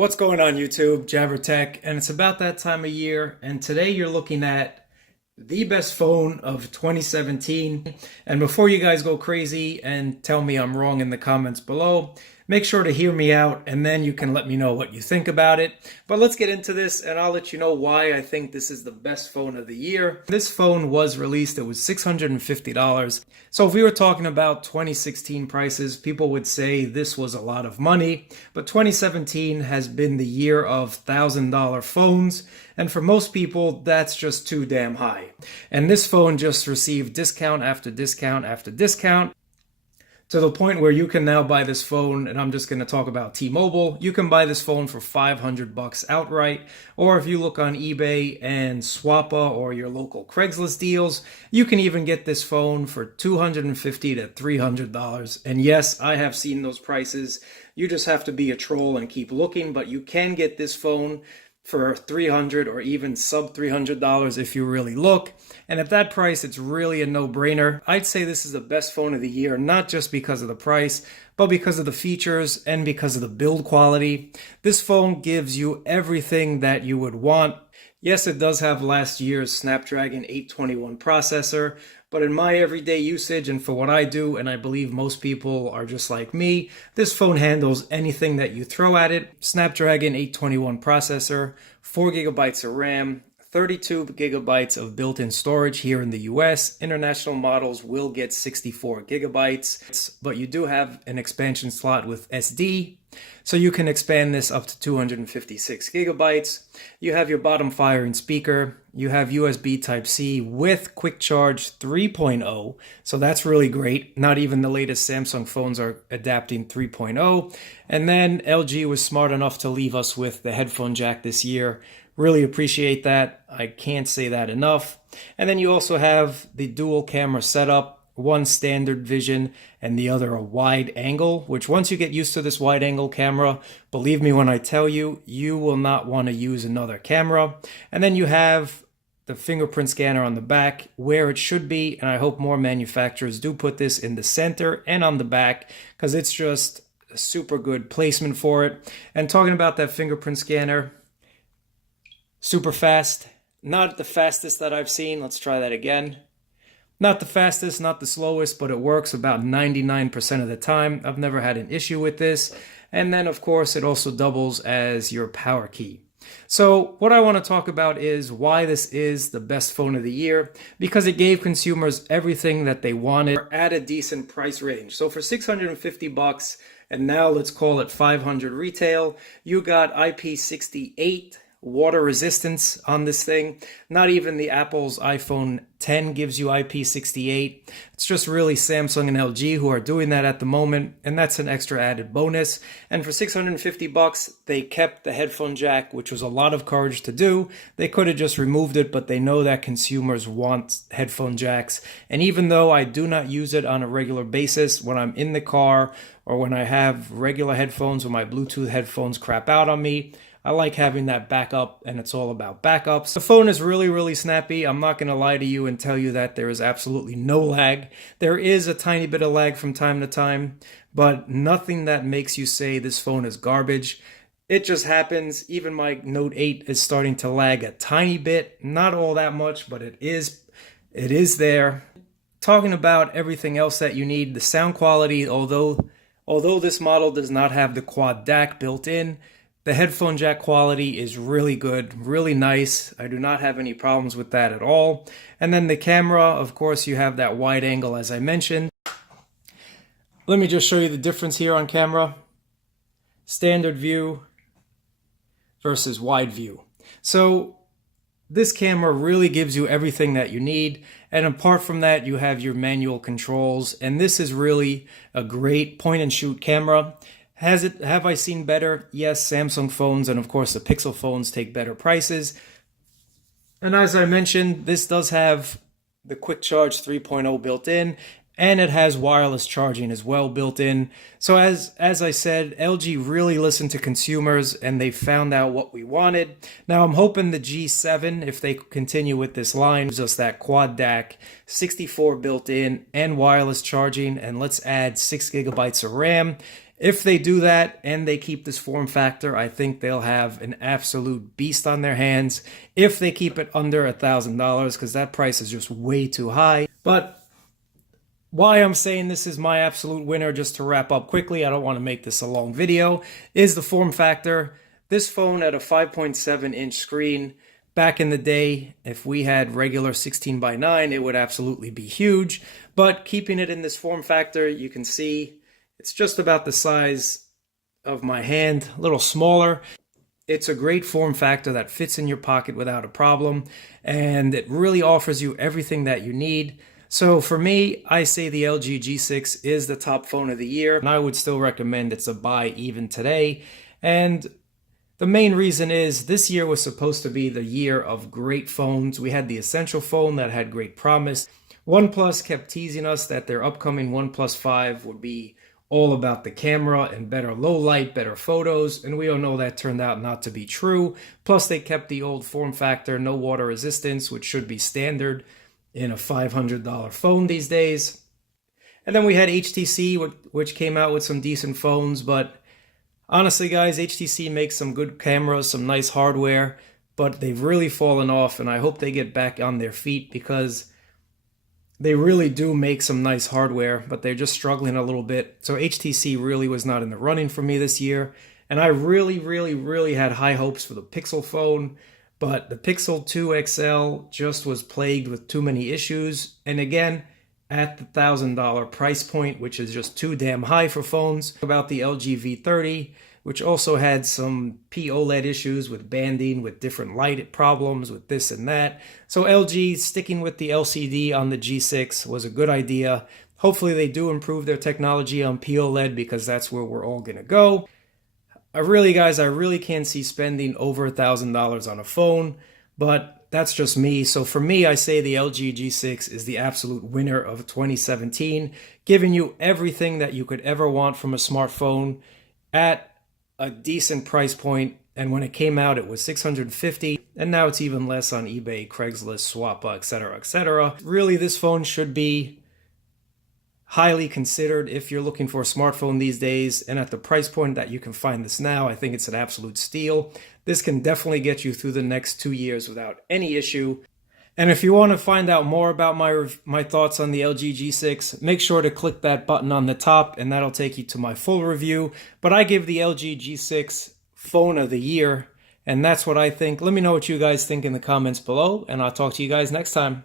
What's going on YouTube? Jabber Tech, and it's about that time of year, and today you're looking at the best phone of 2017. And before you guys go crazy and tell me I'm wrong in the comments below, make sure to hear me out and then you can let me know what you think about it. But let's get into this and I'll let you know why I think this is the best phone of the year. This phone was released, it was $650. So if we were talking about 2016 prices, people would say this was a lot of money, but 2017 has been the year of $1,000 phones, and for most people that's just too damn high. And this phone just received discount after discount after discount, to the point where you can now buy this phone, and I'm just going to talk about T-Mobile. You can buy this phone for $500 outright, or if you look on eBay and Swappa or your local Craigslist deals, you can even get this phone for $250 to $300. And yes, I have seen those prices. You just have to be a troll and keep looking, but you can get this phone for $300 or even sub $300 if you really look. And at that price, it's really a no-brainer. I'd say this is the best phone of the year, not just because of the price, but because of the features and because of the build quality. This phone gives you everything that you would want. Yes, it does have last year's Snapdragon 821 processor, but in my everyday usage and for what I do, and I believe most people are just like me, this phone handles anything that you throw at it. Snapdragon 821 processor, 4 gigabytes of RAM, 32 gigabytes of built-in storage here in the US. International models will get 64 gigabytes, but you do have an expansion slot with SD, so you can expand this up to 256 gigabytes. You have your bottom firing speaker. You have USB Type-C with Quick Charge 3.0, so that's really great. Not even the latest Samsung phones are adapting 3.0. And then LG was smart enough to leave us with the headphone jack this year. Really appreciate that. I can't say that enough. And then you also have the dual camera setup. One standard vision and the other a wide angle, which once you get used to this wide angle camera, believe me when I tell you, you will not want to use another camera. And then you have the fingerprint scanner on the back where it should be, and I hope more manufacturers do put this in the center and on the back, because it's just a super good placement for it. And talking about that fingerprint scanner, super fast, not the fastest that I've seen. Let's try that again. Not the fastest, not the slowest, but it works about 99% of the time. I've never had an issue with this. And then, of course, it also doubles as your power key. So what I want to talk about is why this is the best phone of the year, because it gave consumers everything that they wanted at a decent price range. So for $650, and now let's call it $500 retail, you got IP68 water resistance on this thing. Not even the Apple's iPhone 10 gives you IP68. It's just really Samsung and LG who are doing that at the moment, and that's an extra added bonus. And for $650, they kept the headphone jack, which was a lot of courage to do. They could have just removed it, but they know that consumers want headphone jacks. And even though I do not use it on a regular basis, when I'm in the car or when I have regular headphones or my Bluetooth headphones crap out on me, I like having that backup, and it's all about backups. The phone is really, really snappy. I'm not going to lie to you and tell you that there is absolutely no lag. There is a tiny bit of lag from time to time, but nothing that makes you say this phone is garbage. It just happens. Even my Note 8 is starting to lag a tiny bit. Not all that much, but it is there. Talking about everything else that you need, the sound quality, although this model does not have the quad DAC built in, the headphone jack quality is really good, really nice. I do not have any problems with that at all. And then the camera, of course, you have that wide angle as I mentioned. Let me just show you the difference here on camera. Standard view versus wide view. So this camera really gives you everything that you need. And apart from that, you have your manual controls. And this is really a great point and shoot camera. Have I seen better? Yes, Samsung phones and of course the Pixel phones take better prices. And as I mentioned, this does have the Quick Charge 3.0 built in, and it has wireless charging as well built in. So as I said, LG really listened to consumers and they found out what we wanted. Now I'm hoping the G7, if they continue with this line, gives us that quad DAC, 64 built in and wireless charging, and let's add 6 gigabytes of RAM. If they do that and they keep this form factor, I think they'll have an absolute beast on their hands if they keep it under $1,000, because that price is just way too high. But why I'm saying this is my absolute winner, just to wrap up quickly, I don't want to make this a long video, is the form factor. This phone at a 5.7-inch screen, back in the day, if we had regular 16:9, it would absolutely be huge. But keeping it in this form factor, you can see it's just about the size of my hand, a little smaller. It's a great form factor that fits in your pocket without a problem, and it really offers you everything that you need. So for me, I say the LG G6 is the top phone of the year, and I would still recommend it's a buy even today. And the main reason is this year was supposed to be the year of great phones. We had the Essential phone that had great promise. OnePlus kept teasing us that their upcoming OnePlus 5 would be all about the camera and better low light, better photos, and we all know that turned out not to be true. Plus they kept the old form factor, no water resistance, which should be standard in a $500 phone these days. And then we had HTC, which came out with some decent phones, but honestly guys, HTC makes some good cameras, some nice hardware, but they've really fallen off, and I hope they get back on their feet, because they really do make some nice hardware, but they're just struggling a little bit. So HTC really was not in the running for me this year. And I really had high hopes for the Pixel phone, but the Pixel 2 XL just was plagued with too many issues. And again, at the $1,000 price point, which is just too damn high for phones. About the LG V30, which also had some OLED issues with banding, with different light problems, with this and that. So LG sticking with the LCD on the G6 was a good idea. Hopefully they do improve their technology on OLED, because that's where we're all gonna go. I really can't see spending over $1,000 on a phone, but that's just me. So for me, I say the LG G6 is the absolute winner of 2017, giving you everything that you could ever want from a smartphone at a decent price point. And when it came out, it was $650, and now it's even less on eBay, Craigslist, Swappa, etc., etc. Really, this phone should be highly considered if you're looking for a smartphone these days, and at the price point that you can find this now, I think it's an absolute steal. This can definitely get you through the next 2 years without any issue. And if you want to find out more about my thoughts on the LG G6, make sure to click that button on the top, and that'll take you to my full review. But I give the LG G6 phone of the year, and that's what I think. Let me know what you guys think in the comments below, and I'll talk to you guys next time.